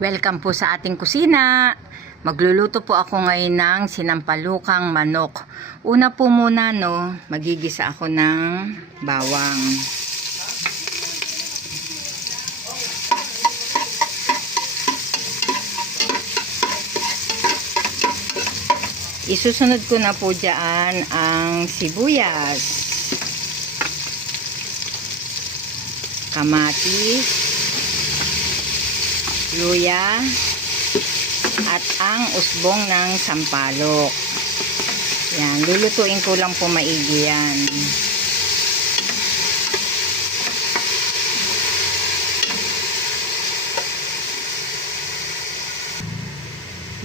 Welcome po sa ating kusina. Magluluto po ako ngayon ng sinampalukang manok. Una po muna magigisa ako ng bawang. Isusunod ko na po dyan ang sibuyas, kamatis, luya, at ang usbong ng sampalok. Yan, lulutuin ko lang po maigi yan.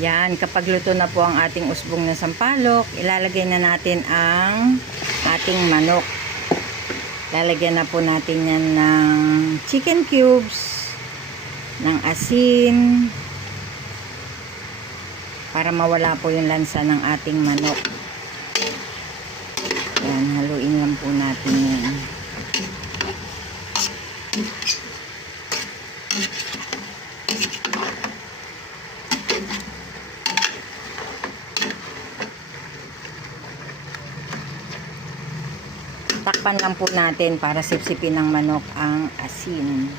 Yan, kapag luto na po ang ating usbong ng sampalok, ilalagay na natin ang ating manok. Lalagyan na po natin yan ng chicken cubes, ng asin, para mawala po yung lansa ng ating manok. Yan, haluin lang po natin yan. Takpan lang po natin para sipsipin ng manok ang asin.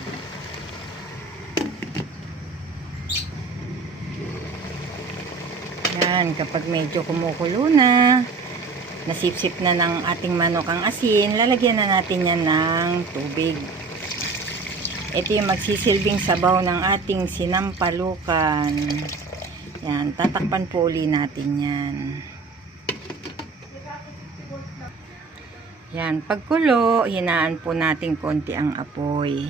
Yan, kapag medyo kumukulo na, nasipsip na ng ating manok ang asin, lalagyan na natin yan ng tubig. Ito yung magsisilbing sabaw ng ating sinampalukan. Yan, tatakpan po uli natin yan. Yan, pagkulo, hinaan po natin konti ang apoy.